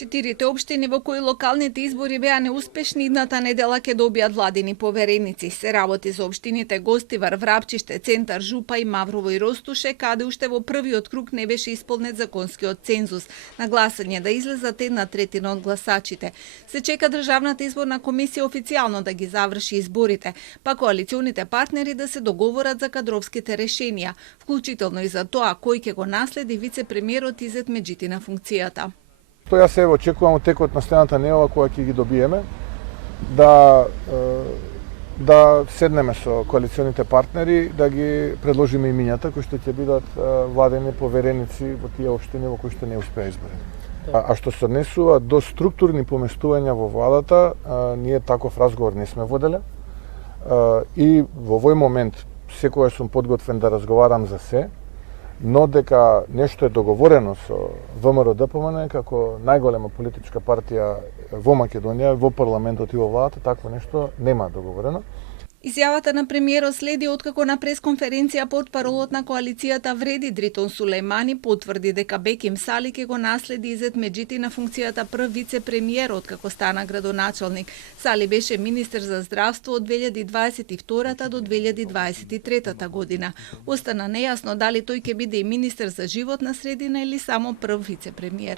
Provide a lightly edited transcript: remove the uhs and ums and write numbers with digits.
Четирите општини во кои локалните избори беа неуспешни идната недела ќе добијат владини повереници. Се работи за општините Гостивар, Врапчиште, Центар, Жупа и Маврово и Ростуше, каде уште во првиот круг не беше исполнет законскиот цензус. На гласање да излезат 1/3 од гласачите. Се чека Државната изборна комисија официјално да ги заврши изборите, па коалиционите партнери да се договорат за кадровските решенија, вклучително и за тоа кој ќе го наследи вице-премиерот Изет Меджити на функцијата. Што јас се очекувам од текот на следната недела кога ќе ги добиеме, да седнеме со коалиционите партнери, да ги предложиме имињата кои што ќе бидат владени повереници во тие општини во кои што не успеа избори. А што се однесува до структурни поместувања во владата, ние таков разговор не сме воделе. И во овој момент секогаш сум подготвен да разговарам за се, но дека нешто е договорено со ВМРО-ДПМН како најголема политичка партија во Македонија, во парламентот и во владата, такво нешто нема договорено. Изјавата на премиерот следи откако на пресконференција портпаролот на коалицијата Вреди Дритон Сулејмани потврди дека Беким Сали ќе го наследи Изет Меджити на функцијата прв вице-премиер откако стана градоначалник. Сали беше министер за здравство од 2022 до 2023 година. Остана нејасно дали тој ќе биде и министер за животна средина или само прв вице-премиер.